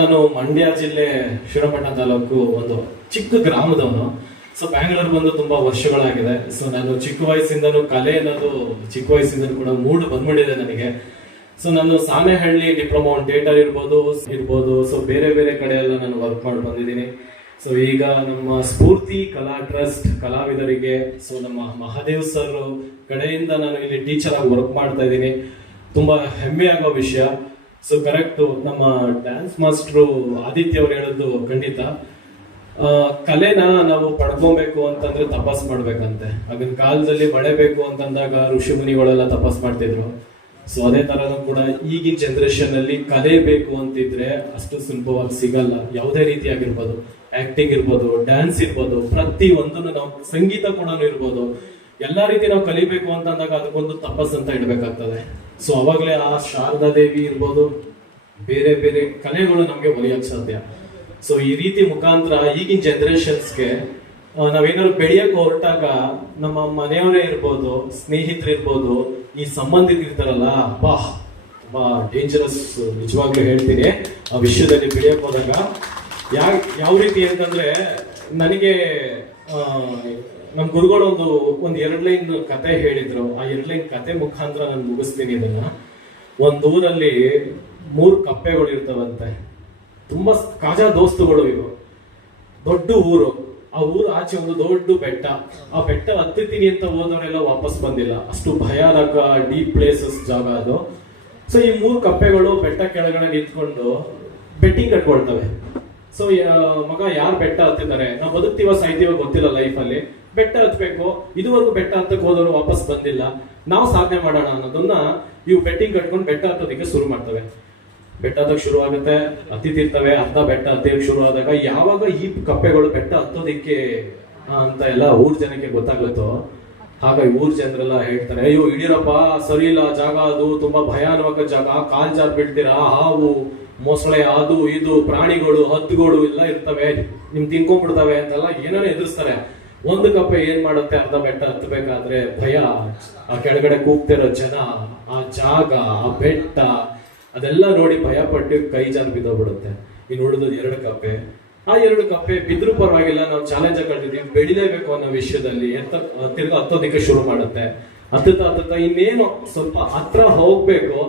ನಾನು ಮಂಡ್ಯ ಜಿಲ್ಲೆ ಶ್ರೀರಂಗಪಟ್ಟಣ ತಾಲೂಕು ಒಂದು ಚಿಕ್ಕ ಗ್ರಾಮದವನು. ಸೊ ಬ್ಯಾಂಗ್ಳೂರ್ ಬಂದು ತುಂಬಾ ವರ್ಷಗಳಾಗಿದೆ. ಸೊ ನಾನು ಚಿಕ್ಕ ವಯಸ್ಸಿಂದನೂ ಕಲೆ ಅನ್ನೋದು ಚಿಕ್ಕ ವಯಸ್ಸಿಂದನೂ ಕೂಡ ಮೂಡ್ ಬಂದ್ಬಿಟ್ಟಿದೆ ನನಗೆ. ಸೊ ನಾನು ಸಾಣೆಹಳ್ಳಿ ಡಿಪ್ಲೊಮಾ ಆನ್ ಥಿಯೇಟರ್ ಇರ್ಬೋದು ಸೊ ಬೇರೆ ಬೇರೆ ಕಡೆ ಎಲ್ಲ ನಾನು ವರ್ಕ್ ಮಾಡಿ ಬಂದಿದ್ದೀನಿ. ಸೊ ಈಗ ನಮ್ಮ ಸ್ಫೂರ್ತಿ ಕಲಾ ಟ್ರಸ್ಟ್ ಕಲಾವಿದರಿಗೆ ಸೊ ನಮ್ಮ ಮಹಾದೇವ್ ಸರ್ ಕಡೆಯಿಂದ ನಾನು ಇಲ್ಲಿ ಟೀಚರ್ ಆಗಿ ವರ್ಕ್ ಮಾಡ್ತಾ ಇದ್ದೀನಿ. ತುಂಬಾ ಹೆಮ್ಮೆ ಆಗೋ ವಿಷಯ. ಸೊ ಕರೆಕ್ಟು, ನಮ್ಮ ಡ್ಯಾನ್ಸ್ ಮಾಸ್ಟ್ರು ಆದಿತ್ಯ ಅವ್ರು ಹೇಳೋದು ಖಂಡಿತ. ಕಲೆನ ನಾವು ಪಡ್ಕೊಬೇಕು ಅಂತಂದ್ರೆ ತಪಸ್ ಮಾಡ್ಬೇಕಂತೆ. ಆಗಿನ ಕಾಲದಲ್ಲಿ ಬೆಳೆಬೇಕು ಅಂತಂದಾಗ ಋಷಿ ಮುನಿಗಳೆಲ್ಲ ತಪಸ್ ಮಾಡ್ತಿದ್ರು. ಸೊ ಅದೇ ತರನು ಕೂಡ ಈಗಿನ ಜನರೇಷನ್ ಅಲ್ಲಿ ಕಲೆ ಬೇಕು ಅಂತಿದ್ರೆ ಅಷ್ಟು ಸುಲಭವಾಗಿ ಸಿಗಲ್ಲ. ಯಾವುದೇ ರೀತಿ ಆಗಿರ್ಬೋದು, ಆಕ್ಟಿಂಗ್ ಇರ್ಬೋದು, ಡ್ಯಾನ್ಸ್ ಇರ್ಬೋದು, ಪ್ರತಿ ಒಂದನ್ನು ನಾವು ಸಂಗೀತ ಕೂಡ ಇರ್ಬೋದು, ಎಲ್ಲಾ ರೀತಿ ನಾವು ಕಲಿಬೇಕು ಅಂತಂದಾಗ ಅದಕ್ಕೊಂದು ತಪಸ್ ಅಂತ ಇಡ್ಬೇಕಾಗ್ತದೆ. ಸೊ ಅವಾಗ್ಲೇ ಆ ಶಾರದಾ ದೇವಿ ಇರ್ಬೋದು, ಬೇರೆ ಬೇರೆ ಕಲೆಗಳು ನಮ್ಗೆ ಒಲಿಯಕ್ ಸಾಧ್ಯ. ಸೊ ಈ ರೀತಿ ಮುಖಾಂತರ ಈಗಿನ ಜನರೇಷನ್ಸ್ಗೆ ನಾವೇನಾದ್ರು ಬೆಳೆಯಕ್ಕೆ ಹೊರಟಾಗ ನಮ್ಮ ಮನೆಯವರೇ ಇರ್ಬೋದು, ಸ್ನೇಹಿತರು ಇರ್ಬೋದು, ಈ ಸಂಬಂಧಿಕರಿರ್ತಾರಲ್ಲ, ತುಂಬಾ ಡೇಂಜರಸ್. ನಿಜವಾಗ್ಲೂ ಹೇಳ್ತೀನಿ, ಆ ವಿಷಯದಲ್ಲಿ ಬೆಳೆಯಕ್ ಹೋದಾಗ ಯಾವ ರೀತಿ ಅಂತಂದ್ರೆ, ನನಗೆ ನಮ್ ಗುರುಗಳು ಒಂದು 2 ಲೈನ್ ಕತೆ ಹೇಳಿದ್ರು. ಆ 2 ಲೈನ್ ಕತೆ ಮುಖಾಂತರ ನಾನು ಮುಗಿಸ್ತೀನಿ ಇದನ್ನ. ಒಂದ್ ಊರಲ್ಲಿ 3 ಕಪ್ಪೆಗಳು ಇರ್ತವಂತೆ. ತುಂಬಾ ಕಾಜಾ ದೋಸ್ತುಗಳು ಇವು. ದೊಡ್ಡ ಊರು. ಆ ಊರು ಆಚೆ ಒಂದು ದೊಡ್ಡ ಬೆಟ್ಟ. ಆ ಬೆಟ್ಟ ಹತ್ತಿತೀನಿ ಅಂತ ಹೋದವರೆಲ್ಲ ವಾಪಸ್ ಬಂದಿಲ್ಲ. ಅಷ್ಟು ಭಯಾನಕ ಡೀಪ್ ಪ್ಲೇಸಸ್ ಜಾಗ ಅದು. ಸೊ ಈ 3 ಕಪ್ಪೆಗಳು ಬೆಟ್ಟ ಕೆಳಗಡೆ ನಿಂತ್ಕೊಂಡು ಬೆಟ್ಟಿಂಗ್ ಕಟ್ಕೊಳ್ತವೆ. ಸೊ ಮಗ ಯಾರು ಬೆಟ್ಟ ಹತ್ತಿದ್ದಾರೆ, ನಾವು ಬದುಕ್ತೀವ ಸಾಯ್ತೀವ ಗೊತ್ತಿಲ್ಲ ಲೈಫ್ ಅಲ್ಲಿ, ಬೆಟ್ಟ ಹತ್ಬೇಕು, ಇದುವರೆಗೂ ಬೆಟ್ಟ ಹತ್ತಕ್ಕೆ ಹೋದವರು ವಾಪಸ್ ಬಂದಿಲ್ಲ, ನಾವು ಸಾಧನೆ ಮಾಡೋಣ ಅನ್ನೋದನ್ನ ಇವು ಬೆಟ್ಟಿಂಗ್ ಕಟ್ಕೊಂಡು ಬೆಟ್ಟ ಹತ್ತೋದಕ್ಕೆ ಶುರು ಮಾಡ್ತವೆ. ಬೆಟ್ಟ ಹತ್ತಕ್ಕೆ ಶುರು ಆಗುತ್ತೆ, ಹತ್ತಿತಿರ್ತವೆ. ಅರ್ಧ ಬೆಟ್ಟ ಹತ್ತಿಯಕ್ಕೆ ಶುರು ಆದಾಗ ಯಾವಾಗ ಈ ಕಪ್ಪೆಗಳು ಬೆಟ್ಟ ಹತ್ತೋದಿಕ್ಕೆ ಅಂತ ಎಲ್ಲ ಊರ್ ಜನಕ್ಕೆ ಗೊತ್ತಾಗುತ್ತೋ, ಹಾಗಾಗಿ ಊರ್ ಜನರೆಲ್ಲ ಹೇಳ್ತಾರೆ, ಅಯ್ಯೋ ಇಡೀರಪ್ಪ, ಸರಿ ಇಲ್ಲ ಜಾಗ, ಅದು ತುಂಬಾ ಭಯಾನಕ ಜಾಗ, ಕಾಲ್ ಜಾರ್ ಬಿಡ್ತೀರಾ, ಹಾವು ಮೊಸಳೆ ಅದು ಇದು ಪ್ರಾಣಿಗಳು ಹದ್ದುಗಳು ಎಲ್ಲ ಇರ್ತವೆ, ನಿಮ್ ತಿನ್ಕೊಂಡ್ಬಿಡ್ತವೆ ಅಂತೆಲ್ಲ ಏನಾರು ಎದುರಿಸ್ತಾರೆ. ಒಂದು ಕಪ್ಪೆ ಏನ್ ಮಾಡುತ್ತೆ, ಅರ್ಧ ಬೆಟ್ಟ ಹತ್ತಬೇಕಾದ್ರೆ ಭಯ, ಆ ಕೆಳಗಡೆ ಕೂಗ್ತಿರೋ ಜನ, ಆ ಜಾಗ, ಆ ಬೆಟ್ಟ, ಅದೆಲ್ಲ ನೋಡಿ ಭಯ ಪಟ್ಟು ಕೈ ಜಾರ್ ಬಿದ್ದೋಗ್ಬಿಡುತ್ತೆ. ಇನ್ನು ಉಳಿದು 2 ಕಪ್ಪೆ. ಆ 2 ಕಪ್ಪೆ ಬಿದ್ರು ಪರವಾಗಿಲ್ಲ, ನಾವು ಚಾಲೆಂಜ್ ಕಟ್ಟಿದೀವಿ, ಬೆಳಿಲೇಬೇಕು ಅನ್ನೋ ವಿಷಯದಲ್ಲಿ ತಿರ್ಗಾ ಹತ್ತೋದಿಕ್ಕೆ ಶುರು ಮಾಡುತ್ತೆ. ಹತ್ತುತ್ತಾ ಇನ್ನೇನು ಸ್ವಲ್ಪ ಹತ್ರ ಹೋಗ್ಬೇಕು.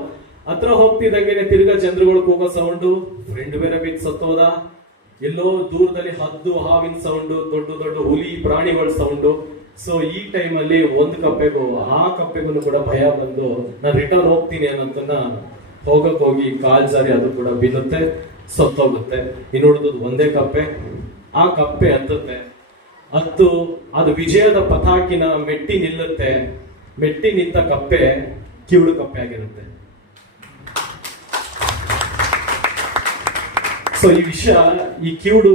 ಹತ್ರ ಹೋಗ್ತಿದ್ದಂಗೆನೆ ತಿರ್ಗಾ ಚಂದ್ರಗಳು ಕೂಗೋ ಸೌಂಡು, ಫ್ರೆಂಡ್ ಬೇರೆ ಬಿದ್ದು ಸತ್ತೋದ, ಎಲ್ಲೋ ದೂರದಲ್ಲಿ ಹದ್ದು ಹಾವಿನ ಸೌಂಡು, ದೊಡ್ಡ ದೊಡ್ಡ ಹುಲಿ ಪ್ರಾಣಿಗಳ ಸೌಂಡು. ಸೊ ಈ ಟೈಮ್ ಅಲ್ಲಿ ಒಂದು ಕಪ್ಪೆಗೂ ಆ ಕಪ್ಪೆಗೂ ಕೂಡ ಭಯ ಬಂದು ನಾನು ರಿಟರ್ನ್ ಹೋಗ್ತೀನಿ ಅನ್ನೋದನ್ನ ಹೋಗಕ್ ಹೋಗಿ ಕಾಲ್ ಜಾರಿ ಅದು ಕೂಡ ಬೀಳುತ್ತೆ, ಸತ್ತೋಗುತ್ತೆ. ಇನ್ನು ಉಳಿದು ಒಂದೇ ಕಪ್ಪೆ. ಆ ಕಪ್ಪೆ ಹತ್ತುತ್ತೆ. ಅದು ವಿಜಯದ ಪತಾಕಿನ ಮೆಟ್ಟಿ ನಿಲ್ಲುತ್ತೆ. ಮೆಟ್ಟಿ ನಿಂತ ಕಪ್ಪೆ ಕಿವುಡು ಕಪ್ಪೆ ಆಗಿರುತ್ತೆ. ಸೊ ಈ ವಿಷಯ, ಈ ಕಿವುಡು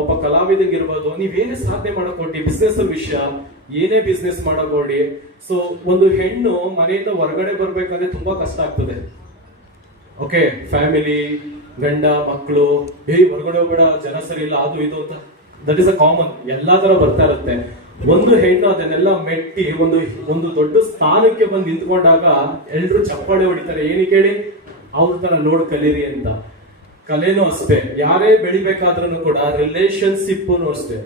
ಒಬ್ಬ ಕಲಾವಿದಂಗಿರ್ಬೋದು, ನೀವೇನೇ ಸಾಧನೆ ಮಾಡಕೊಡಿ, ಬಿಸ್ನೆಸ್ ವಿಷಯ ಏನೇ ಬಿಸ್ನೆಸ್ ಮಾಡಕೊಡಿ. ಸೊ ಒಂದು ಹೆಣ್ಣು ಮನೆಯಿಂದ ಹೊರಗಡೆ ಬರ್ಬೇಕಾದ್ರೆ ತುಂಬಾ ಕಷ್ಟ ಆಗ್ತದೆ. ಓಕೆ, ಫ್ಯಾಮಿಲಿ, ಗಂಡ ಮಕ್ಕಳು, ಹೊರಗಡೆ ಹೋಗ್ಬೇಡ, ಜನ ಸರಿ ಇಲ್ಲ, ಅದು ಇದು ಅಂತ, ದಟ್ ಇಸ್ ಅ ಕಾಮನ್, ಎಲ್ಲಾ ತರ ಬರ್ತಾ ಇರುತ್ತೆ. ಒಂದು ಹೆಣ್ಣು ಅದನ್ನೆಲ್ಲ ಮೆಟ್ಟಿ ಒಂದು ದೊಡ್ಡ ಸ್ಥಾನಕ್ಕೆ ಬಂದು ನಿಂತ್ಕೊಂಡಾಗ ಎಲ್ರು ಚಪ್ಪಾಳೆ ಹೊಡಿತಾರೆ. ಏನಕ್ಕೆ ಹೇಳಿ, ಅವ್ರ ತರ ನೋಡ್ ಕಲೀರಿ ಅಂತ. ಕಲೆನೂ ಅಷ್ಟೇ, ಯಾರೇ ಬೆಳಿಬೇಕಾದ್ರೂ ಕೂಡ ರಿಲೇಶನ್ಶಿಪ್ ಅಷ್ಟೇ,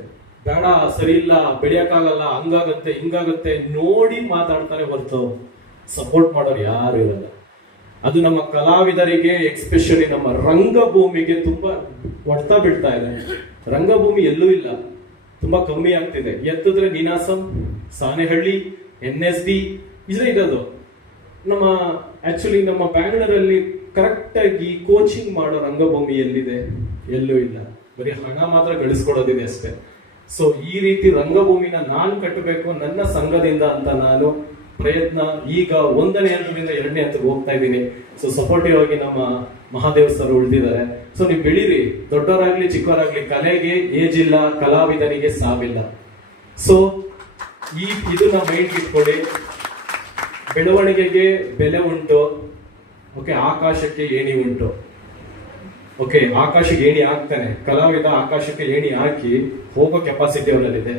ಬೇಡ ಸರಿ ಇಲ್ಲ, ಬೆಳೆಯಕ್ಕಾಗಲ್ಲ, ಹಂಗಾಗತ್ತೆ ಹಿಂಗಾಗತ್ತೆ ನೋಡಿ ಮಾತಾಡ್ತಾರೆ ಹೊರತು ಸಪೋರ್ಟ್ ಮಾಡೋರು ಯಾರು ಇರಲ್ಲ. ಅದು ನಮ್ಮ ಕಲಾವಿದರಿಗೆ, ಎಕ್ಸ್ಪೆಷಲಿ ನಮ್ಮ ರಂಗಭೂಮಿಗೆ ತುಂಬಾ ಹೊಡ್ತಾ ಬಿಡ್ತಾ ಇದೆ. ರಂಗಭೂಮಿ ಎಲ್ಲೂ ಇಲ್ಲ, ತುಂಬಾ ಕಮ್ಮಿ ಆಗ್ತಿದೆ. ಎತ್ತಿದ್ರೆ ನೀನಾಸಂ, ಸಾಣೆಹಳ್ಳಿ, NSD ಇದೇ ಇರೋದು. ನಮ್ಮ ಬ್ಯಾಂಗ್ಳೂರಲ್ಲಿ ಕರೆಕ್ಟ್ ಆಗಿ ಕೋಚಿಂಗ್ ಮಾಡೋ ರಂಗಭೂಮಿ ಎಲ್ಲಿದೆ? ಎಲ್ಲೂ ಇಲ್ಲ. ಬರೀ ಹಣ ಮಾತ್ರ ಗಳಿಸ್ಕೊಡೋದಿದೆ ಅಷ್ಟೇ. ಸೊ ಈ ರೀತಿ ರಂಗಭೂಮಿನ ನಾನ್ ಕಟ್ಟಬೇಕು ನನ್ನ ಸಂಘದಿಂದ ಅಂತ ನಾನು ಪ್ರಯತ್ನ ಈಗ 1ನೇ ಹಂತದಿಂದ 2ನೇ ಹಂತಕ್ಕೆ ಹೋಗ್ತಾ ಇದ್ದೀನಿ. ಸೊ ಸಪೋರ್ಟಿವ್ ಆಗಿ ನಮ್ಮ ಮಹಾದೇವ್ ಸರ್ ಉಳಿದಿದ್ದಾರೆ. ಸೊ ನೀವು ಬೆಳೀರಿ, ದೊಡ್ಡವರಾಗ್ಲಿ ಚಿಕ್ಕವರಾಗ್ಲಿ, ಕಲೆಗೆ ಏಜ್ ಇಲ್ಲ, ಕಲಾವಿದನಿಗೆ ಸಾವಿಲ್ಲ. ಸೊ ಇದನ್ನ ಮೈಂಡ್ ಇಟ್ಕೊಳ್ಳಿ. ಬೆಳವಣಿಗೆಗೆ ಬೆಲೆ ಉಂಟು. ಓಕೆ, ಆಕಾಶಕ್ಕೆ ಏಣಿ ಉಂಟು. ಓಕೆ, ಆಕಾಶಕ್ಕೆ ಏಣಿ ಹಾಕ್ತಾನೆ ಕಲಾವಿದ, ಆಕಾಶಕ್ಕೆ ಏಣಿ ಹಾಕಿ ಹೋಗೋ ಕೆಪಾಸಿಟಿ ಅವರಲ್ಲಿದೆ.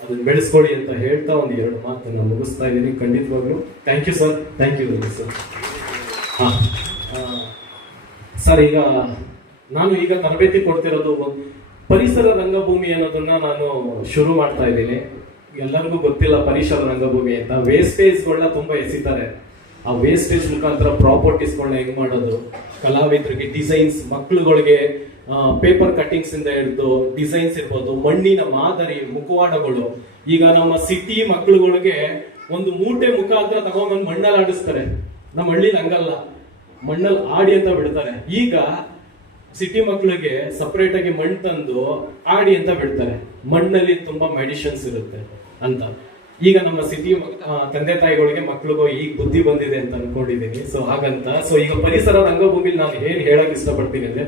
ಅದನ್ನ ಬೆಳೆಸ್ಕೊಳ್ಳಿ ಅಂತ ಹೇಳ್ತಾ 1-2 ಮಾತನ್ನ ಮುಗಿಸ್ತಾ ಇದ್ದೀನಿ. ಖಂಡಿತವಾಗ್ಲು thank you sir. Thank you sir. Sir, ಈಗ ನಾನು ಈಗ ತರಬೇತಿ ಕೊಡ್ತಿರೋದು ಪರಿಸರ ರಂಗಭೂಮಿ ಅನ್ನೋದನ್ನ ನಾನು ಶುರು ಮಾಡ್ತಾ ಇದ್ದೀನಿ. ಎಲ್ಲರಿಗೂ ಗೊತ್ತಿಲ್ಲ ಪರಿಸರ ರಂಗಭೂಮಿ ಅಂತ. ವೇಸ್ಟೇಜ್ಗಳನ್ನ ತುಂಬಾ ಎಸಿತಾರೆ. ಆ ವೇಸ್ಟೇಜ್ ಮುಖಾಂತರ ಪ್ರಾಪರ್ಟೀಸ್ಗಳನ್ನ ಹೆಂಗ್ ಮಾಡೋದು, ಕಲಾವಿದರಿಗೆ ಡಿಸೈನ್ಸ್, ಮಕ್ಳುಗಳಿಗೆ ಪೇಪರ್ ಕಟ್ಟಿಂಗ್ಸ್ ಇಂದ ಹಿಡಿದು ಡಿಸೈನ್ಸ್ ಇರ್ಬೋದು, ಮಣ್ಣಿನ ಮಾದರಿ, ಮುಖವಾಡಗಳು. ಈಗ ನಮ್ಮ ಸಿಟಿ ಮಕ್ಳುಗಳಿಗೆ ಒಂದು ಮೂಟೆ ಮುಖಾಂತರ ತಗೊಂಡ್ಬಂದು ಮಣ್ಣಲ್ಲಿ ಆಡಿಸ್ತಾರೆ. ನಮ್ಮ ಹಳ್ಳಿಲಿ ಹಂಗಲ್ಲ, ಮಣ್ಣಲ್ಲಿ ಆಡಿ ಅಂತ ಬಿಡ್ತಾರೆ. ಈಗ ಸಿಟಿ ಮಕ್ಳಿಗೆ ಸಪರೇಟ್ ಆಗಿ ಮಣ್ಣು ತಂದು ಆಡಿ ಅಂತ ಬಿಡ್ತಾರೆ. ಮಣ್ಣಲ್ಲಿ ತುಂಬಾ ಮೆಡಿಷನ್ಸ್ ಇರುತ್ತೆ ಅಂತ. ಈಗ ನಮ್ಮ ಸಿಟಿ ತಂದೆ ತಾಯಿಗಳಿಗೆ ಮಕ್ಳಿಗೂ ಈಗ ಬುದ್ಧಿ ಬಂದಿದೆ ಅಂತ ಅನ್ಕೊಂಡಿದ್ದೀನಿ. ಸೊ ಹಾಗಂತ ಈಗ ಪರಿಸರ ರಂಗಭೂಮಿಲಿ ನಾನು ಏನ್ ಹೇಳಕ್ ಇಷ್ಟಪಡ್ತೀನಿ ಅಂದ್ರೆ,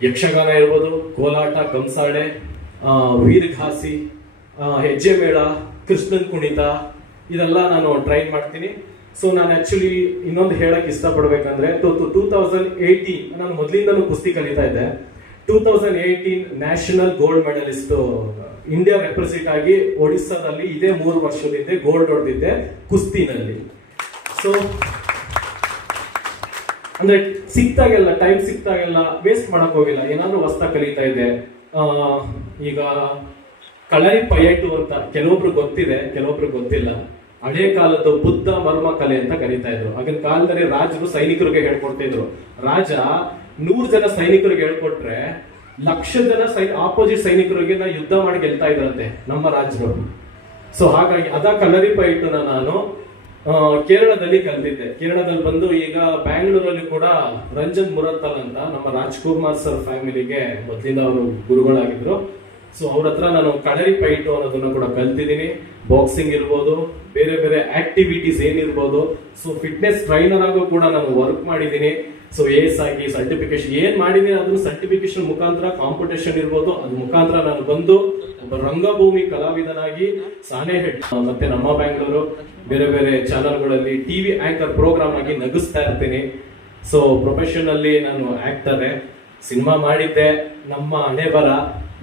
ಯಕ್ಷಗಾನ ಇರ್ಬೋದು, ಕೋಲಾಟ, ಕಂಸಾಳೆ, ವೀರಘಾಸಿ, ಹೆಜ್ಜೆ ಮೇಳ, ಕೃಷ್ಣನ್ ಕುಣಿತ, ಇದೆಲ್ಲ ನಾನು ಟ್ರೈನ್ ಮಾಡ್ತೀನಿ. ಸೊ ನಾನು ಆಕ್ಚುಲಿ ಇನ್ನೊಂದು ಹೇಳಕ್ ಇಷ್ಟಪಡ್ಬೇಕಂದ್ರೆ 2018 ನಾನು ಮೊದಲಿಂದನೂ ಕುಸ್ತಿ ಕಲಿತಾ ಇದ್ದೆ. 2018 national gold medalist India represent ಆಗಿ ಒಡಿಸ್ಸಾದಲ್ಲಿ ಇದೇ 3 ವರ್ಷದ ಹಿಂದೆ ಗೋಲ್ಡ್ ಹೊಡೆದಿದ್ದೆ ಕುಸ್ತಿನಲ್ಲಿ. ಸೊ ಅಂದ್ರೆ ಸಿಕ್ತಾಗೆಲ್ಲ, ಟೈಮ್ ಸಿಕ್ತಾಗೆಲ್ಲ ವೇಸ್ಟ್ ಮಾಡಕ್ ಹೋಗಿಲ್ಲ, ಏನಾದ್ರೂ ಹೊಸ್ದಾಗಿ ಕಲಿತಾ ಇದ್ದೆ. ಈಗ ಕಳರಿ ಪಯಟು ಅಂತ ಕೆಲವೊಬ್ರು ಗೊತ್ತಿದೆ, ಕೆಲವೊಬ್ರು ಗೊತ್ತಿಲ್ಲ. ಹಳೆ ಕಾಲದ ಬುದ್ಧ ಮರ್ಮ ಕಲೆ ಅಂತ ಕರೀತಾ ಇದ್ರು. ಆಗಿನ ಕಾಲದಲ್ಲಿ ರಾಜರು ಸೈನಿಕರಿಗೆ ಹೇಳ್ಕೊಡ್ತಾ ಇದ್ರು. ರಾಜ 100 ಜನ ಸೈನಿಕರಿಗೆ ಹೇಳ್ಕೊಟ್ರೆ 1,00,000 ಜನ ಆಪೋಸಿಟ್ ಸೈನಿಕರಿಗೆ ಯುದ್ಧ ಮಾಡಿ ಗೆಲ್ತಾ ಇದ್ರಂತೆ ನಮ್ಮ ರಾಜರು. ಸೊ ಹಾಗಾಗಿ ಕಲರಿ ಪೈಟುನ ನಾನು ಕೇರಳದಲ್ಲಿ ಕಲ್ತಿದ್ದೆ. ಕೇರಳದಲ್ಲಿ ಬಂದು ಈಗ ಬ್ಯಾಂಗ್ಳೂರಲ್ಲಿ ಕೂಡ ರಂಜನ್ ಮುರತ್ತಲ್ ಅಂತ ನಮ್ಮ ರಾಜ್ಕುಮಾರ್ ಸರ್ ಫ್ಯಾಮಿಲಿಗೆ ಮೊದಲಿಂದ ಅವರು ಗುರುಗಳಾಗಿದ್ರು. ಸೊ ಅವ್ರ ಹತ್ರ ನಾನು ಕಳರಿ ಪೈಟು ಅನ್ನೋದನ್ನ ಕೂಡ ಕಲ್ತಿದ್ದೀನಿ. ಬಾಕ್ಸಿಂಗ್ ಇರ್ಬೋದು, ಬೇರೆ ಬೇರೆ ಆಕ್ಟಿವಿಟೀಸ್ ಏನಿರ್ಬೋದು. ಸೊ ಫಿಟ್ನೆಸ್ ಟ್ರೈನರ್ ಆಗೋ ಕೂಡ ನಾನು ವರ್ಕ್ ಮಾಡಿದ್ದೀನಿ. ಸೊ ಏಸ್ ಆಗಿ ಸರ್ಟಿಫಿಕೇಶನ್ ಏನ್ ಮಾಡಿದೀನಿ ಅದನ್ನು ಸರ್ಟಿಫಿಕೇಶನ್ ಮುಖಾಂತರ, ಕಾಂಪಿಟೇಷನ್ ಇರ್ಬೋದು, ಅದ್ರ ಮುಖಾಂತರ ನಾನು ಬಂದು ಒಬ್ಬ ರಂಗಭೂಮಿ ಕಲಾವಿದನಾಗಿ ಸಾಣೆಹೆಡ್ ಮತ್ತೆ ನಮ್ಮ ಬ್ಯಾಂಗ್ಳೂರು ಬೇರೆ ಬೇರೆ ಚಾನೆಲ್ಗಳಲ್ಲಿ ಟಿವಿ ಆಂಕರ್ ಪ್ರೋಗ್ರಾಮ್ ಆಗಿ ನಗಿಸ್ತಾ ಇರ್ತೀನಿ. ಸೊ ಪ್ರೊಫೆಷನ್ ಅಲ್ಲಿ ನಾನು ಆಕ್ಟರ್, ಸಿನಿಮಾ ಮಾಡಿದ್ದೆ. ನಮ್ಮ ಹಣೆ ಬರ,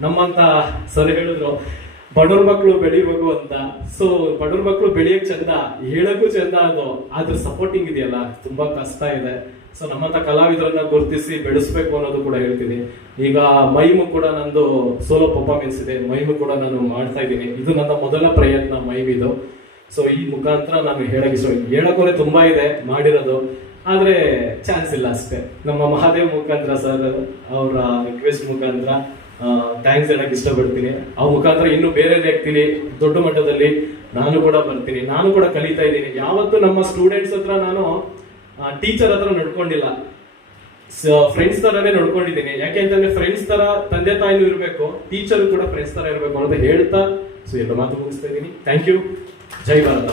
ನಮ್ಮಂತ ಸರ್ ಹೇಳಿದ್ರು ಬಡವ್ರ ಮಕ್ಕಳು ಬೆಳಿಬೇಕು ಅಂತ. ಸೊ ಬಡವ್ರ ಮಕ್ಕಳು ಬೆಳೆಯಕ್ ಚಂದ, ಹೇಳಕ್ಕೂ ಚಂದ, ಅದು ಅದ್ರ ಸಪೋರ್ಟಿಂಗ್ ಇದೆಯಲ್ಲ ತುಂಬಾ ಕಷ್ಟ ಇದೆ. ಸೊ ನಮ್ಮಂತ ಕಲಾವಿದರನ್ನ ಗುರುತಿಸಿ ಬೆಳೆಸ್ಬೇಕು ಅನ್ನೋದು ಕೂಡ ಹೇಳ್ತೀನಿ. ಈಗ ಮೈಮು ಕೂಡ ನಂದು ಸೋಲೋ ಪರ್ಫಾರ್ಮೆನ್ಸ್ ಇದೆ, ಮೈಮು ಕೂಡ ನಾನು ಮಾಡ್ತಾ ಇದ್ದೀನಿ. ಇದು ನನ್ನ ಮೊದಲ ಪ್ರಯತ್ನ ಮೈಮಿದು. ಸೊ ಈ ಮುಖಾಂತರ ನಾನು ಹೇಳಕೋರೆ ತುಂಬಾ ಇದೆ ಮಾಡಿರೋದು, ಆದ್ರೆ ಚಾನ್ಸ್ ಇಲ್ಲ ಅಷ್ಟೇ. ನಮ್ಮ ಮಹಾದೇವ್ ಮುಖಾಂತರ ಸರ್ ಅವರ ರಿಕ್ವೆಸ್ಟ್ ಮುಖಾಂತರ ಥ್ಯಾಂಕ್ಸ್ ಹೇಳಕ್ ಇಷ್ಟಪಡ್ತೀನಿ. ಆ ಮುಖಾಂತರ ಇನ್ನು ಬೇರೆ ಆಗ್ತೀನಿ, ದೊಡ್ಡ ಮಟ್ಟದಲ್ಲಿ ನಾನು ಕೂಡ ಬರ್ತೀನಿ. ನಾನು ಕೂಡ ಕಲಿತಾ ಇದ್ದೀನಿ. ಯಾವತ್ತು ನಮ್ಮ ಸ್ಟೂಡೆಂಟ್ಸ್ ಹತ್ರ ನಾನು ಟೀಚರ್ ಹತ್ರ ನಡ್ಕೊಂಡಿಲ್ಲ, ಫ್ರೆಂಡ್ಸ್ ತರನೇ ನಡ್ಕೊಂಡಿದ್ದೀನಿ. ಯಾಕೆಂತಂದ್ರೆ ಫ್ರೆಂಡ್ಸ್ ತರ ತಂದೆ ತಾಯಿನೂ ಇರಬೇಕು, ಟೀಚರ್ ಕೂಡ ಫ್ರೆಂಡ್ಸ್ ತರ ಇರಬೇಕು ಅನ್ನೋದು ಹೇಳ್ತಾ ಸೊ ಎಲ್ಲ ಮಾತು ಮುಗಿಸ್ತಾ ಇದ್ದೀನಿ. Thank you. ಜೈ ಭಾರತ.